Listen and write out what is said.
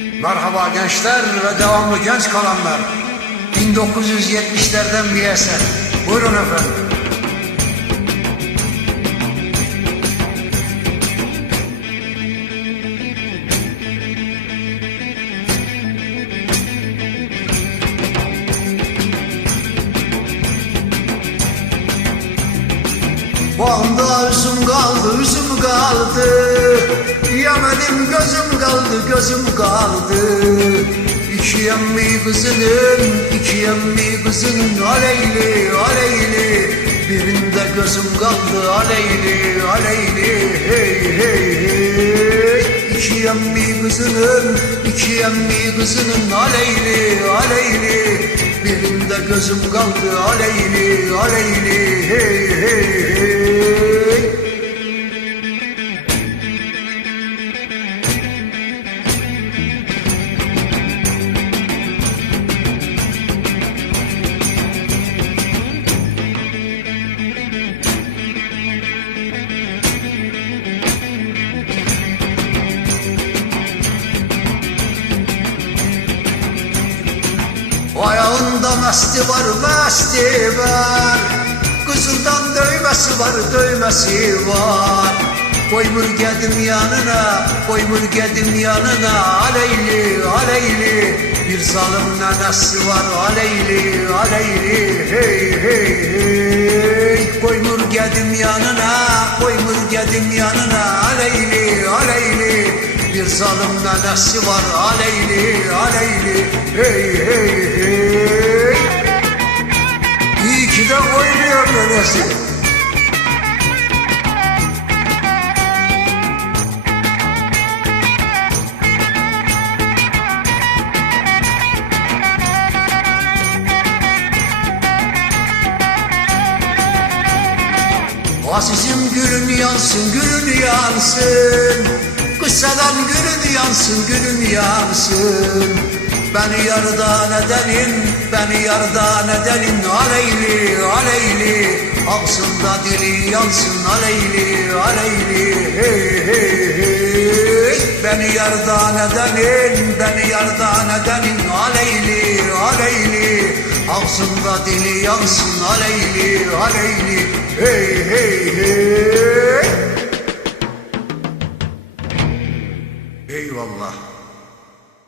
Merhaba gençler ve devamlı genç kalanlar. 1970'lerden bir eser. Buyurun efendim. Bağımda üzüm kaldı, üzüm kaldı Yemedim gözüm kaldı, gözüm kaldı. İki emmi kızının, iki emmi kızının Aleyli, aleyli. Birinde gözüm kaldı, aleyli, aleyli Hey, hey, hey. İki emmi kızının, iki emmi kızının Aleyli, aleyli. Birinde gözüm kaldı, aleyli, aleyli Ayağında mesti var, mesti var. Kızıldan dövmesi var, dövmesi var. Koy mürgedim yanına, koy mürgedim yanına. Aleyli, aleyli. Bir zalim nenesi var Aleyli, aleyli. Hey, hey, hey. Koy mürgedim yanına, koy mürgedim yanına. Aleyli, aleyli Bir zalim nenesi var. Aleyli, aleyli Hey, hey, hey. İyi ki de oynuyor nenesi Azizim gülün yansın, gülün yansın. Kıssadan gülün yansın, gülün yansın. Beni yardan edenin, beni yardan edenin. Aleyli, aleyli Ağzında dili yansın. Aleyli, aleyli Hey, hey, hey. Beni yardan edenin, beni yardan edenin. Aleyli, aleyli Ağzında dili yansın. Aleyli, aleyli Hey, hey, hey. Eyvallah